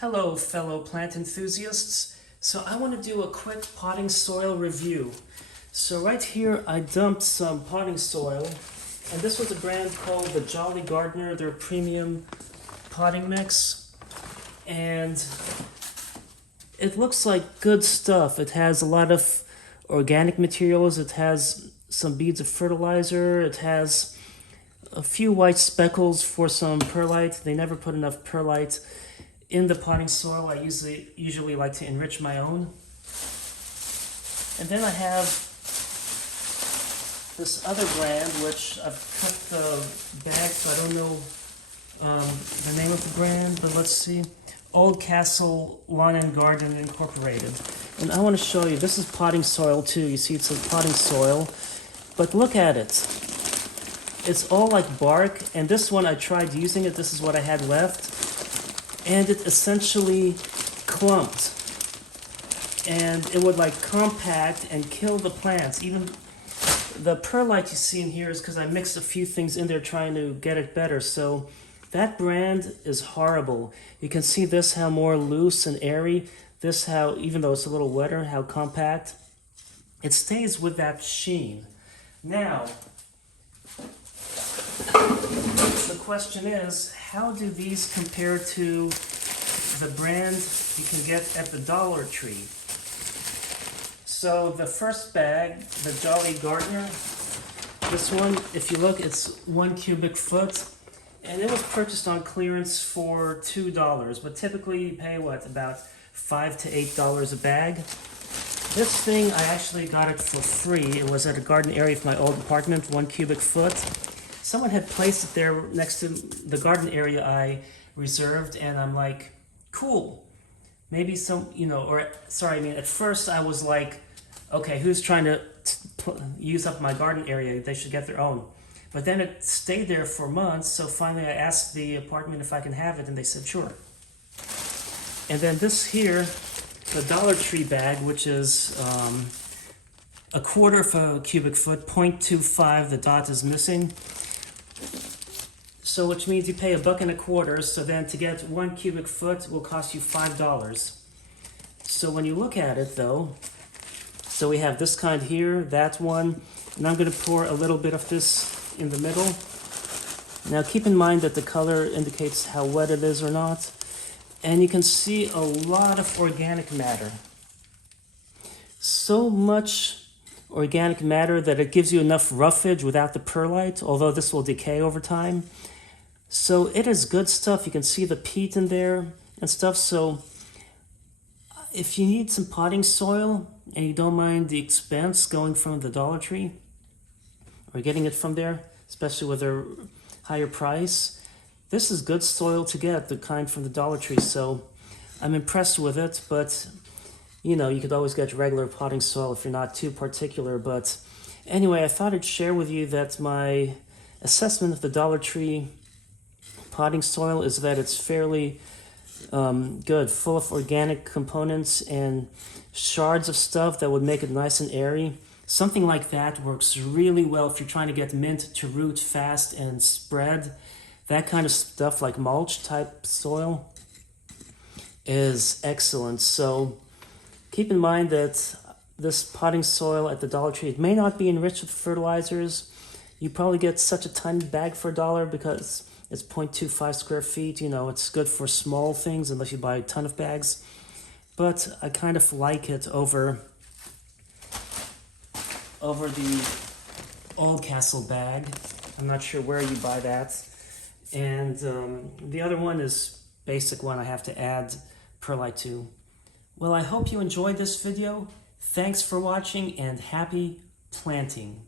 Hello, fellow plant enthusiasts. So I want to do a quick potting soil review. So right here I dumped some potting soil, and this was a brand called the Jolly Gardner, their premium potting mix. And it looks like good stuff. It has a lot of organic materials, it has some beads of fertilizer, it has a few white speckles for some perlite. They never put enough perlite in the potting soil. I usually like to enrich my own. And then I have this other brand, which I've cut the bag, so I don't know the name of the brand, but let's see. Old Castle Lawn and Garden Incorporated. And I want to show you, this is potting soil too. You see it's a potting soil, but look at it. It's all like bark, and this one I tried using it. This is what I had left. And it essentially clumped, and it would like compact and kill the plants. Even the perlite you see in here is because I mixed a few things in there trying to get it better. So that brand is horrible. You can see this how more loose and airy, this how, even though it's a little wetter, how compact. It stays with that sheen. Now, the question is, how do these compare to the brand you can get at the Dollar Tree? So the first bag, the Jolly Gardner, this one, if you look, it's 1 cubic foot, and it was purchased on clearance for $2, but typically you pay what, about $5 to $8 a bag. This thing, I actually got it for free. It was at a garden area of my old apartment, 1 cubic foot. Someone had placed it there next to the garden area I reserved, and I'm like, cool. Maybe some, at first I was like, okay, who's trying to use up my garden area? They should get their own. But then it stayed there for months, so finally I asked the apartment if I can have it, and they said sure. And then this here, the Dollar Tree bag, which is a quarter of a cubic foot, 0.25, the dot is missing. So which means you pay $1.25, so then to get 1 cubic foot will cost you $5. So when you look at it though, so we have this kind here, that one, and I'm going to pour a little bit of this in the middle. Now keep in mind that the color indicates how wet it is or not, and you can see a lot of organic matter. So much organic matter that it gives you enough roughage without the perlite, although this will decay over time. So it is good stuff. You can see the peat in there and stuff. So if you need some potting soil and you don't mind the expense going from the Dollar Tree or getting it from there, especially with a higher price, this is good soil to get, the kind from the Dollar Tree. So I'm impressed with it, but you could always get regular potting soil if you're not too particular. But anyway, I thought I'd share with you that my assessment of the Dollar Tree potting soil is that it's fairly good, full of organic components and shards of stuff that would make it nice and airy. Something like that works really well if you're trying to get mint to root fast and spread. That kind of stuff, like mulch type soil, is excellent. So keep in mind that this potting soil at the Dollar Tree, it may not be enriched with fertilizers. You probably get such a tiny bag for $1 because it's 0.25 square feet. It's good for small things unless you buy a ton of bags. But I kind of like it over the Old Castle bag. I'm not sure where you buy that. And the other one is basic one I have to add perlite to. Well, I hope you enjoyed this video. Thanks for watching and happy planting.